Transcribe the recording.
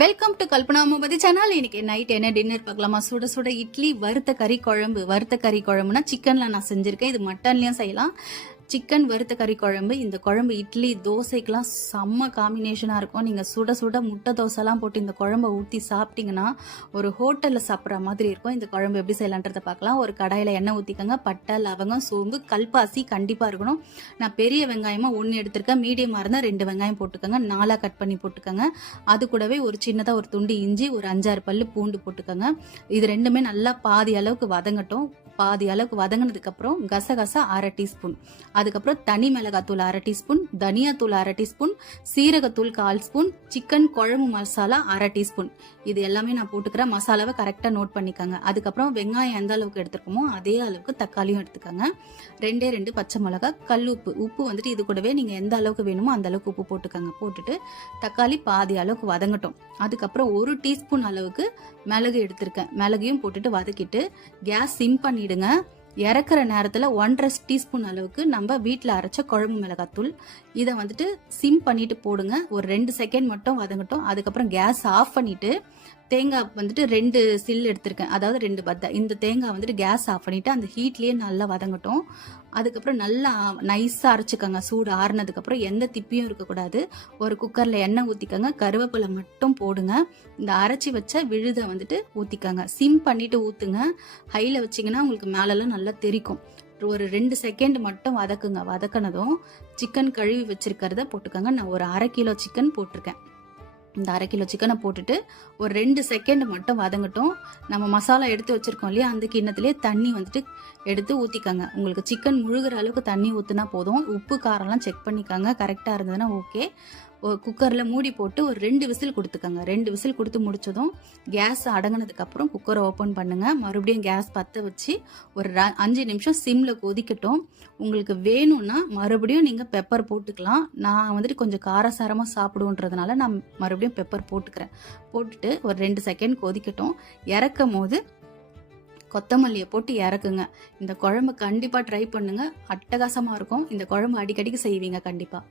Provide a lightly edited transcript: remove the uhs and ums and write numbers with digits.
Welcome to Kalpana Mohammed channel. இன்னைக்கு night என்ன dinner பார்க்கலாமா? சுட சுட இட்லி, வறுத்த கறி குழம்பு. வறுத்த கறி குழம்புனா சிக்கன்ல நான் செஞ்சிருக்கேன். இது மட்டன்லயும் செய்யலாம். சிக்கன் வறுத்த கறி குழம்பு. இந்த குழம்பு இட்லி தோசைக்கெல்லாம் செம்ம காம்பினேஷனாக இருக்கும். நீங்கள் சுட சுட முட்டை தோசைலாம் போட்டு இந்த குழம்பை ஊற்றி சாப்பிட்டீங்கன்னா ஒரு ஹோட்டலில் சாப்பிட்ற மாதிரி இருக்கும். இந்த குழம்பு எப்படி செய்யலான்றதை பார்க்கலாம். ஒரு கடாயில் எண்ணெய் ஊற்றிக்கங்க. பட்டை, லவங்கம், சோம்பு, கல்பாசி கண்டிப்பாக இருக்கணும். நான் பெரிய வெங்காயமாக 1 எடுத்திருக்கேன். மீடியமாக இருந்தால் 2 வெங்காயம் போட்டுக்கோங்க. 4 கட் பண்ணி போட்டுக்கோங்க. அது கூடவே ஒரு சின்னதாக ஒரு துண்டு இஞ்சி, ஒரு 5-6 பல்லு பூண்டு போட்டுக்கோங்க. இது ரெண்டுமே நல்லா பாதி அளவுக்கு வதங்கட்டும். பாதி அளவுக்கு வதங்கினதுக்கப்புறம் கசகசா 1/2 டீஸ்பூன், அதுக்கப்புறம் தனி மிளகாத்தூள் 1/2 டீஸ்பூன், தனியாத்தூள் 1/2 டீஸ்பூன், சீரகத்தூள் 1/4 ஸ்பூன், சிக்கன் குழம்பு மசாலா 1/2 டீஸ்பூன். இது எல்லாமே நான் போட்டுக்கிறேன். மசாலாவை கரெக்டாக நோட் பண்ணிக்கோங்க. அதுக்கப்புறம் வெங்காயம் எந்த அளவுக்கு எடுத்துருக்கோமோ அதே அளவுக்கு தக்காளியும் எடுத்துக்கோங்க. 2 பச்சை மிளகா, கல் உப்பு. உப்பு வந்துட்டு இது கூடவே நீங்கள் எந்த அளவுக்கு வேணுமோ அந்த அளவுக்கு உப்பு போட்டுக்கோங்க. போட்டுட்டு தக்காளி பாதி அளவுக்கு வதங்கட்டும். அதுக்கப்புறம் 1 டீஸ்பூன் அளவுக்கு மிளகு எடுத்திருக்கேன். மிளகையும் போட்டுட்டு வதக்கிட்டு கேஸ் சிம் பண்ணிடுங்க. இறக்குற நேரத்தில் 1/2 டீஸ்பூன் அளவுக்கு நம்ம வீட்டில் அரைச்ச குழம்பு மிளகாத்தூள் இதை வந்துட்டு சிம் பண்ணிட்டு போடுங்க. ஒரு 2 செகண்ட் மட்டும் வதங்கட்டும். அதுக்கப்புறம் கேஸ் ஆஃப் பண்ணிட்டு தேங்காய் வந்துட்டு 2 சில் எடுத்திருக்கேன், அதாவது 2 பத்தை. இந்த தேங்காய் வந்துட்டு கேஸ் ஆஃப் பண்ணிட்டு அந்த ஹீட்லேயே நல்லா வதங்கட்டும். அதுக்கப்புறம் நல்லா நைஸாக அரைச்சிக்கோங்க. சூடு ஆறுனதுக்கப்புறம் எந்த திப்பியும் இருக்கக்கூடாது. ஒரு குக்கரில் எண்ணெய் ஊற்றிக்கோங்க. கருவேப்பிலை மட்டும் போடுங்க. இந்த அரைச்சி வச்ச விழுதை வந்துட்டு ஊற்றிக்கோங்க. சிம் பண்ணிட்டு ஊற்றுங்க. ஹையில் வச்சிங்கன்னா உங்களுக்கு மேலெல்லாம் நல்லா தெறிக்கும். ஒரு 2 செகண்ட் மட்டும் வதக்குங்க. வதக்கினதும் சிக்கன் கழுவி வச்சிருக்கிறத போட்டுக்கோங்க. நான் ஒரு 1/2 கிலோ சிக்கன் போட்டிருக்கேன். இந்த 1/2 கிலோ சிக்கனை போட்டுட்டு ஒரு 2 செகண்ட் மட்டும் வதங்கட்டும். நம்ம மசாலா எடுத்து வச்சிருக்கோம் இல்லையா, அந்த கிண்ணத்துலேயே தண்ணி வந்துட்டு எடுத்து ஊற்றிக்கோங்க. உங்களுக்கு சிக்கன் முழுகிற அளவுக்கு தண்ணி ஊற்றினா போதும். உப்பு காரம்லாம் செக் பண்ணிக்கோங்க. கரெக்டாக இருந்ததுன்னா ஓகே. ஒரு குக்கரில் மூடி போட்டு ஒரு 2 விசில் கொடுத்துக்கோங்க. 2 விசில் கொடுத்து முடிச்சதும் கேஸ் அடங்கினதுக்கப்புறம் குக்கரை ஓப்பன் பண்ணுங்கள். மறுபடியும் கேஸ் பற்ற வச்சு ஒரு 5 நிமிஷம் சிம்மில் கொதிக்கட்டும். உங்களுக்கு வேணும்னா மறுபடியும் நீங்கள் பெப்பர் போட்டுக்கலாம். நான் வந்துட்டு கொஞ்சம் காரசாரமாக சாப்பிடுன்றதுனால நான் மறுபடியும் பெப்பர் போட்டுக்கிறேன். போட்டுட்டு ஒரு 2 செகண்ட் கொதிக்கட்டும். இறக்கும் போது கொத்தமல்லியை போட்டு இறக்குங்க. இந்த குழம்பு கண்டிப்பாக ட்ரை பண்ணுங்க. அட்டகாசமாக இருக்கும். இந்த குழம்பு அடிக்கடிக்கு செய்வீங்க கண்டிப்பாக.